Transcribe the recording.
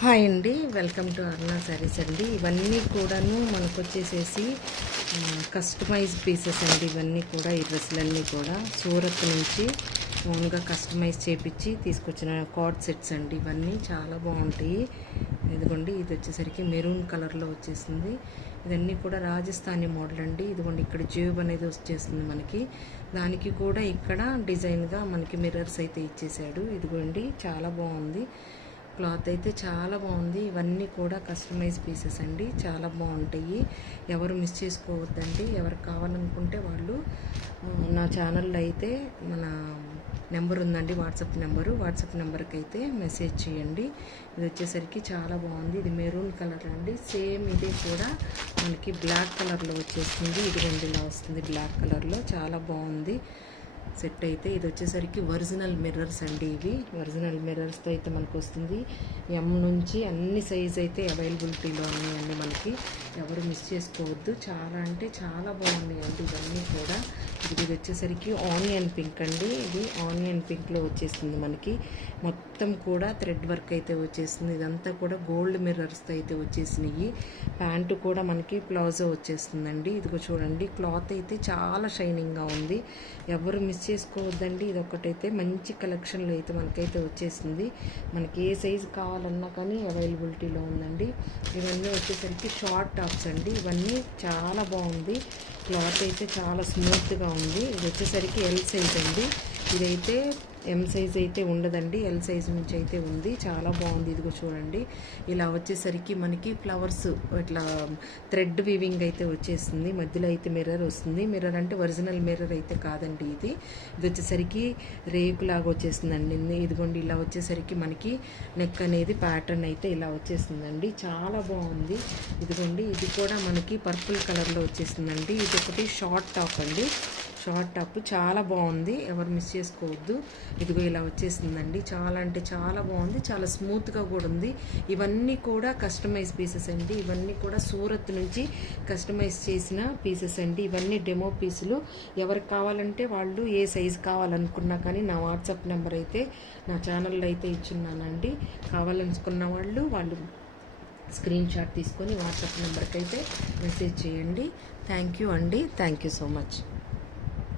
Hi అండి, welcome to అరుణ శారీస్ అండి. ఇవన్నీ కూడాను మనకు వచ్చేసేసి కస్టమైజ్ పీసెస్ అండి. ఇవన్నీ కూడా ఈ డ్రెస్సులన్నీ కూడా సూరత్ నుంచి ఓన్గా కస్టమైజ్ చేపించి తీసుకొచ్చిన కార్డ్ సెట్స్ అండి. ఇవన్నీ చాలా బాగుంటాయి. ఇదిగోండి, ఇది వచ్చేసరికి మెరూన్ కలర్లో వచ్చేసింది. ఇవన్నీ కూడా రాజస్థానీ మోడల్ అండి. ఇదిగోండి, ఇక్కడ జేబ్ అనేది వచ్చేస్తుంది మనకి. దానికి కూడా ఇక్కడ డిజైన్గా మనకి మిర్రర్స్ అయితే ఇచ్చేసాడు. ఇదిగోండి, చాలా బాగుంది. క్లాత్ అయితే చాలా బాగుంది. ఇవన్నీ కూడా కస్టమైజ్ పీసెస్ అండి, చాలా బాగుంటాయి. ఎవరు మిస్ చేసుకోవద్దండి. ఎవరికి కావాలనుకుంటే వాళ్ళు నా ఛానల్లో అయితే మన నెంబర్ ఉందండి, వాట్సాప్ నెంబర్కి అయితే మెసేజ్ చేయండి. ఇది వచ్చేసరికి చాలా బాగుంది. ఇది మెరూన్ కలర్ అండి. సేమ్ ఇదే కూడా మనకి బ్లాక్ కలర్లో వచ్చేస్తుంది. ఇది ఇలా వస్తుంది బ్లాక్ కలర్లో. చాలా బాగుంది సెట్ అయితే. ఇది వచ్చేసరికి ఒరిజినల్ మిర్రర్స్ అండి. ఇవి ఒరిజినల్ మిర్రర్స్తో అయితే మనకు వస్తుంది. ఎం నుంచి అన్ని సైజ్ అయితే అవైలబిలిటీలో ఉన్నాయండి మనకి. ఎవరు మిస్ చేసుకోవద్దు. చాలా అంటే చాలా బాగున్నాయి అండి ఇవన్నీ కూడా. ఇది వచ్చేసరికి ఆనియన్ పింక్ అండి. ఇది ఆనియన్ పింక్లో వచ్చేస్తుంది మనకి. మొత్తం కూడా థ్రెడ్ వర్క్ అయితే వచ్చేస్తుంది. ఇదంతా కూడా గోల్డ్ మిర్రర్స్తో అయితే వచ్చేసినాయి. ప్యాంటు కూడా మనకి ప్లాజో వచ్చేస్తుందండి. ఇదిగో చూడండి, క్లాత్ అయితే చాలా షైనింగ్గా ఉంది. ఎవరు మిస్ చేసుకోవద్దండి. ఇది ఒకటైతే మంచి కలెక్షన్లో అయితే మనకైతే వచ్చేసింది. మనకి ఏ సైజు కావాలన్నా కానీ అవైలబిలిటీలో ఉందండి. ఇవన్నీ వచ్చేసరికి షార్ట్ టాప్స్ అండి. ఇవన్నీ చాలా బాగుంది. క్లాత్ అయితే చాలా స్మూత్గా ఉంది. ఇది వచ్చేసరికి ఎల్ సైజ్ అండి. ఇదైతే ఎం సైజ్ అయితే ఉండదండి, ఎల్ సైజ్ నుంచి అయితే ఉంది. చాలా బాగుంది. ఇదిగో చూడండి, ఇలా వచ్చేసరికి మనకి ఫ్లవర్స్ ఇట్లా థ్రెడ్ వీవింగ్ అయితే వచ్చేసింది. మధ్యలో అయితే మిర్రర్ వస్తుంది. మిర్రర్ అంటే ఒరిజినల్ మిర్రర్ అయితే కాదండి. ఇది వచ్చేసరికి రేకులాగా వచ్చేస్తుందండి. ఇదిగోండి, ఇలా వచ్చేసరికి మనకి నెక్ అనేది ప్యాటర్న్ అయితే ఇలా వచ్చేస్తుందండి. చాలా బాగుంది. ఇదిగోండి, ఇది కూడా మనకి పర్పుల్ కలర్లో వచ్చేస్తుందండి. ఇది ఒకటి షార్ట్ టాప్ అండి. షార్ట్ టాప్ చాలా బాగుంది. ఎవరు మిస్ చేసుకోవద్దు. ఇదిగో ఇలా వచ్చేసిందండి. చాలా అంటే చాలా బాగుంది. చాలా స్మూత్గా కూడా ఉంది. ఇవన్నీ కూడా కస్టమైజ్ పీసెస్ అండి. ఇవన్నీ కూడా సూరత్ నుంచి కస్టమైజ్ చేసిన పీసెస్ అండి. ఇవన్నీ డెమో పీసులు. ఎవరికి కావాలంటే వాళ్ళు ఏ సైజు కావాలనుకున్నా కానీ నా వాట్సాప్ నెంబర్ అయితే నా ఛానల్లో అయితే ఇచ్చున్నానండి. కావాలనుకున్న వాళ్ళు స్క్రీన్ షాట్ తీసుకొని వాట్సాప్ నెంబర్కి అయితే మెసేజ్ చేయండి. థ్యాంక్ యూ అండి. Thank you so much.